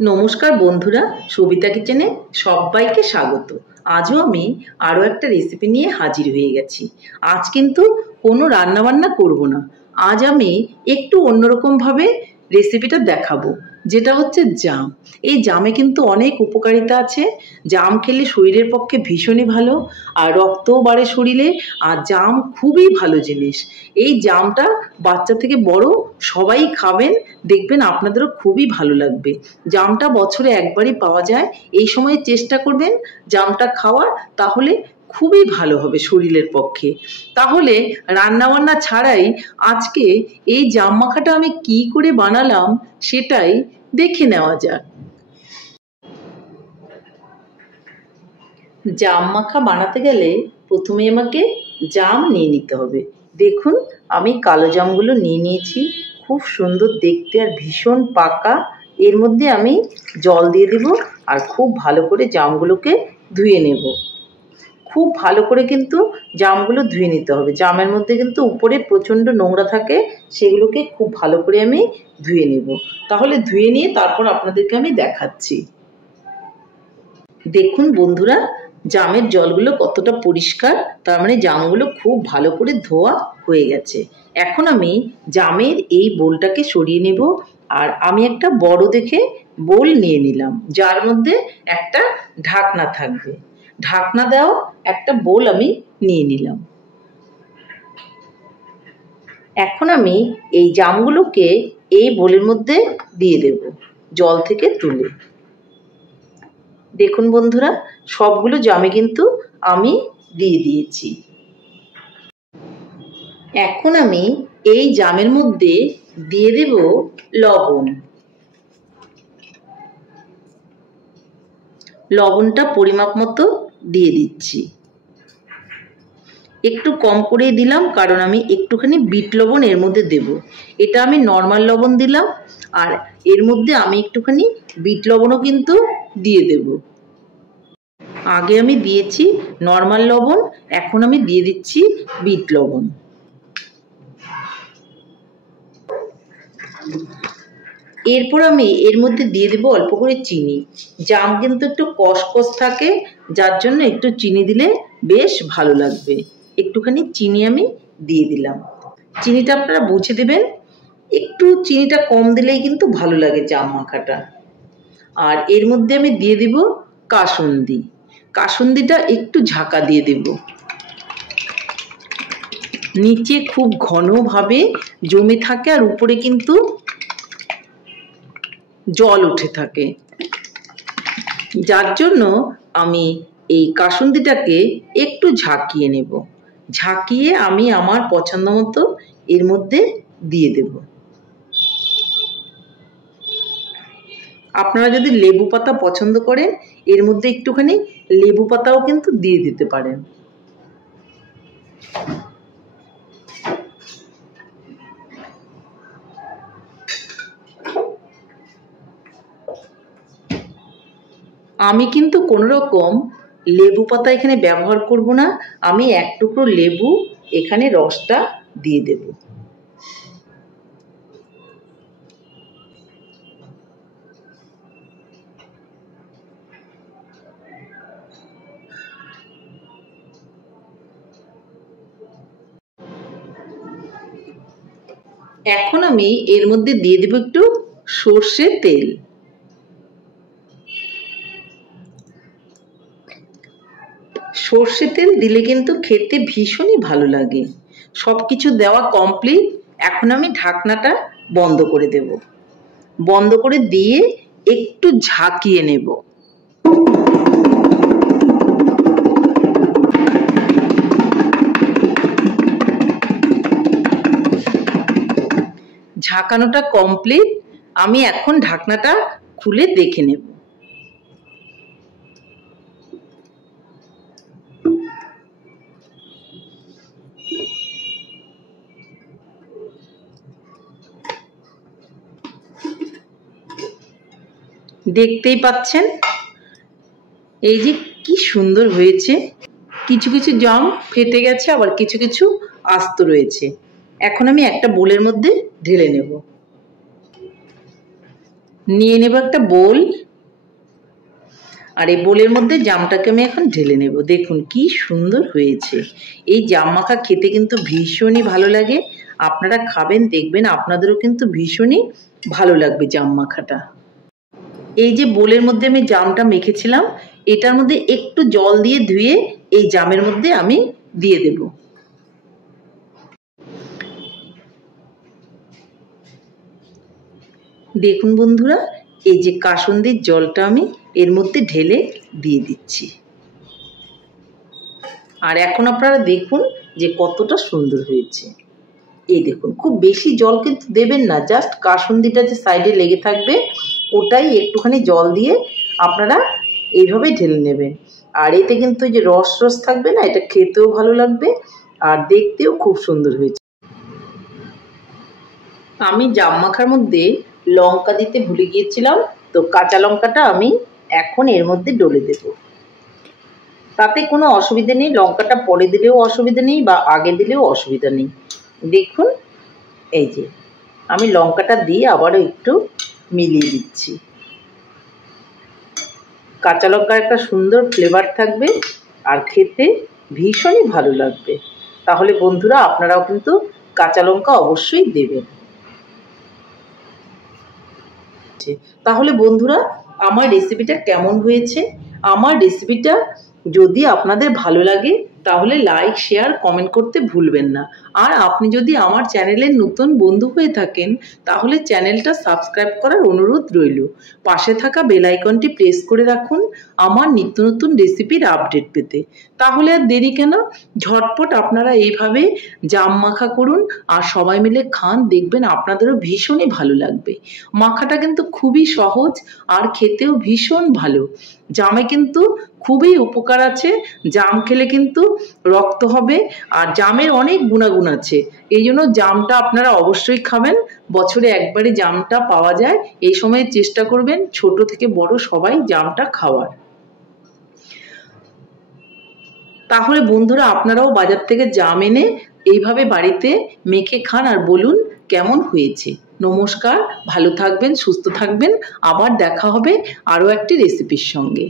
নমস্কার বন্ধুরা, সবিতা কিচেনে সবাইকে স্বাগত। আজও আমি আরও একটা রেসিপি নিয়ে হাজির হয়ে গেছি। আজ কিন্তু কোনো রান্নাবান্না করব না, আজ আমি একটু অন্যরকমভাবে রেসিপিটা দেখাবো, যেটা হচ্ছে জাম। এই জামে কিন্তু অনেক উপকারিতা আছে। জাম খেলে শরীরের পক্ষে ভীষণই ভালো, আর রক্তও বাড়ে শরীরে। আর জাম খুবই ভালো জিনিস। এই জামটা বাচ্চা থেকে বড় সবাই খাবেন, দেখবেন আপনাদেরও খুবই ভালো লাগবে। জামটা বছরে একবারই পাওয়া যায়, এই সময় চেষ্টা করবেন জামটা খাওয়ার, তাহলে খুবই ভালো হবে শরীরের পক্ষে। তাহলে রান্নাবান্না ছাড়াই আজকে এই জাম মাখাটা আমি কি করে বানালাম সেটাই দেখে নেওয়া যাক। জাম মাখা বানাতে গেলে প্রথমে আমাকে জাম নিয়ে নিতে হবে। দেখুন, আমি কালো জামগুলো নিয়ে নিয়েছি, খুব সুন্দর দেখতে আর ভীষণ পাকা। এর মধ্যে আমি জল দিয়ে দেব আর খুব ভালো করে জামগুলোকে ধুয়ে নেব। খুব ভালো করে কিন্তু জামগুলো ধুয়ে নিতে হবে। জামের মধ্যে কিন্তু উপরে প্রচণ্ড নোংরা থাকে, সেগুলোকে খুব ভালো করে আমি ধুয়ে নেব। তাহলে ধুয়ে নিয়ে তারপর আপনাদেরকে আমি দেখাচ্ছি। দেখুন বন্ধুরা, জামের জলগুলো কতটা পরিষ্কার, তার মানে জামগুলো খুব ভালো করে ধোয়া হয়ে গেছে। এখন আমি জামের এই বোলটাকে সরিয়ে নেব, আর আমি একটা বড় দেখে বোল নিয়ে নিলাম, যার মধ্যে একটা ঢাকনা থাকবে। ঢাকনা দেওয়া একটা বোল আমি নিয়ে নিলাম। এখন আমি এই জামগুলোকে এই বোলের মধ্যে দিয়ে দেব, জল থেকে তুলে। দেখুন বন্ধুরা, সবগুলো জামে কিন্তু আমি দিয়ে দিয়েছি। এখন আমি এই জামের মধ্যে দিয়ে দেব লবণ। লবণটা পরিমাপ মতো দিয়ে দিচ্ছি। একটু কম করেই দিলাম, কারণ আমি একটুখানি বিট লবণ এর মধ্যে দেব। এটা আমি নর্মাল লবণ দিলাম, আর এর মধ্যে আমি একটুখানি বিট লবণও কিন্তু দিয়ে দেব। আগে আমি দিয়েছি নর্মাল লবণ, এখন আমি দিয়ে দিচ্ছি বিট লবণ। এরপর আমি এর মধ্যে দিয়ে দেবো অল্প করে চিনি। জাম কিন্তু একটু কষকষ থাকে, যার জন্য একটু চিনি দিলে বেশ ভালো লাগবে। একটুখানি চিনি আমি দিয়ে দিলাম। চিনিটা আপনারা বুঝে দেবেন, একটু চিনিটা কম দিলেই কিন্তু ভালো লাগে জাম মাখাটা। আর এর মধ্যে আমি দিয়ে দিব কাসুন্দি। কাসুন্দিটা একটু ঝাঁকা দিয়ে দেব। নিচে খুব ঘনভাবে জমে থাকে আর উপরে কিন্তু জল উঠে থাকে, যার জন্য আমি এই কাসুন্দিটাকে একটু ঝাঁকিয়ে নেব। ঝাঁকিয়ে আমি আমার পছন্দ মতো এর মধ্যে দিয়ে দেব। আপনারা যদি লেবু পাতা পছন্দ করেন, এর মধ্যে একটুখানি লেবু পাতাও কিন্তু দিয়ে দিতে পারেন। আমি কিন্তু কোনো রকম লেবু পাতা এখানে ব্যবহার করব না, আমি এক টুকরো লেবু এখানে রসটা দিয়ে দেব। এখন আমি এর মধ্যে দিয়ে দেব একটু সর্ষের তেল। সর্ষের তেল দিলে কিন্তু খেতে ভীষণই ভালো লাগে। সব কিছু দেওয়া কমপ্লিট, এখন আমি ঢাকনাটা বন্ধ করে দেব। বন্ধ করে দিয়ে একটু ঝাঁকিয়ে নেব। ঝাঁকানোটা কমপ্লিট, আমি এখন ঢাকনাটা খুলে দেখে নেব। দেখতেই পাচ্ছেন এই যে কি সুন্দর হয়েছে। কিছু কিছু জাম ফেটে গেছে, আবার কিছু কিছু আস্ত রয়েছে। এখন আমি একটা বোলের মধ্যে ঢেলে নেব। নিয়ে নেব একটা বোল, আর এই বোলের মধ্যে জামটাকে আমি এখন ঢেলে নেব। দেখুন কি সুন্দর হয়েছে। এই জাম মাখা খেতে কিন্তু ভীষণই ভালো লাগে। আপনারা খাবেন, দেখবেন আপনাদেরও কিন্তু ভীষণই ভালো লাগবে জাম মাখাটা। এই যে বোলের মধ্যে আমি জামটা মেখেছিলাম, এটার মধ্যে একটু জল দিয়ে ধুয়ে এই জামের মধ্যে আমি দিয়ে দেব। দেখুন বন্ধুরা, এই যে কাসুন্দির জলটা আমি এর মধ্যে ঢেলে দিয়ে দিচ্ছি। আর এখন আপনারা দেখুন যে কতটা সুন্দর হয়েছে। এই দেখুন, খুব বেশি জল কিন্তু দেবেন না, জাস্ট কাসুন্দিটা যে সাইডে লেগে থাকবে ওটাই একটুখানি জল দিয়ে আপনারা এইভাবে ঢেলে নেবেন। আর এতে কিন্তু যে রস রস থাকবে না, এটা খেতেও ভালো লাগবে আর দেখতেও খুব সুন্দর হয়েছে। আমি জাম মাখার মধ্যে লঙ্কা দিতে ভুলে গিয়েছিলাম, তো কাঁচা লঙ্কাটা আমি এখন এর মধ্যে ডলে দেব। তাতে কোনো অসুবিধা নেই, লঙ্কাটা পরে দিলেও অসুবিধা নেই বা আগে দিলেও অসুবিধা নেই। দেখুন এই যে আমি লঙ্কাটা দিয়ে আবারও একটু মিলিয়ে দিচ্ছি। কাঁচা লঙ্কার একটা সুন্দর ফ্লেভার থাকবে আর খেতে ভীষণই ভালো লাগবে। তাহলে বন্ধুরা আপনারাও কিন্তু কাঁচা লঙ্কা অবশ্যই দেবেন। তাহলে বন্ধুরা আমার রেসিপিটা কেমন হয়েছে? আমার রেসিপিটা যদি আপনাদের ভালো লাগে তাহলে লাইক, শেয়ার, কমেন্ট করতে ভুলবেন না। আর আপনি যদি আমার চ্যানেলের নতুন বন্ধু হয়ে থাকেন তাহলে চ্যানেলটা সাবস্ক্রাইব করার অনুরোধ রইল। পাশে থাকা বেল আইকনটি প্রেস করে রাখুন আমার নিত্য নতুন রেসিপির আপডেট পেতে। তাহলে আর দেরি কেন, ঝটপট আপনারা এইভাবে জাম মাখা করুন আর সবাই মিলে খান, দেখবেন আপনাদেরও ভীষণই ভালো লাগবে। মাখাটা কিন্তু খুবই সহজ আর খেতেও ভীষণ ভালো। জামে কিন্তু খুবই উপকার আছে, জাম খেলে কিন্তু রক্ত হবে আর জামের অনেক গুণাগুণ আছে। এই জন্য জামটা আপনারা অবশ্যই খাবেন। বছরে একবারই জামটা পাওয়া যায়, এই সময় চেষ্টা করবেন ছোট থেকে বড় সবাই জামটা খাওয়ার। তাহলে বন্ধুরা আপনারাও বাজার থেকে জাম এনে এইভাবে বাড়িতে মেখে খান আর বলুন কেমন হয়েছে। নমস্কার, ভালো থাকবেন, সুস্থ থাকবেন, আবার দেখা হবে আরও একটি রেসিপির সঙ্গে।